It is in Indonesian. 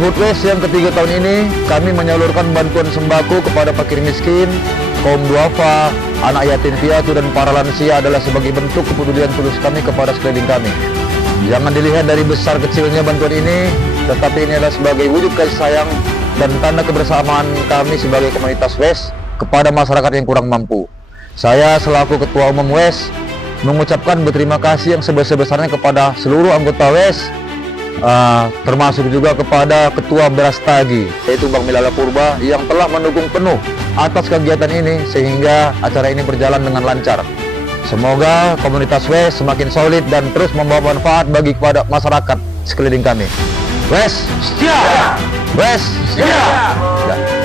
HUT West yang ketiga tahun ini, kami menyalurkan bantuan sembako kepada fakir miskin, kaum duafa, anak yatim piatu, dan para lansia adalah sebagai bentuk kepedulian tulus kami kepada sekeliling kami. Jangan dilihat dari besar kecilnya bantuan ini, tetapi ini adalah sebagai wujud kasih sayang dan tanda kebersamaan kami sebagai komunitas West kepada masyarakat yang kurang mampu. Saya selaku Ketua Umum West mengucapkan berterima kasih yang sebesar-besarnya kepada seluruh anggota West, termasuk juga kepada Ketua Brastagi, yaitu Bang Milala Purba, yang telah mendukung penuh atas kegiatan ini sehingga acara ini berjalan dengan lancar. Semoga komunitas West semakin solid dan terus membawa manfaat bagi kepada masyarakat sekeliling kami. West setia! West setia! Ya.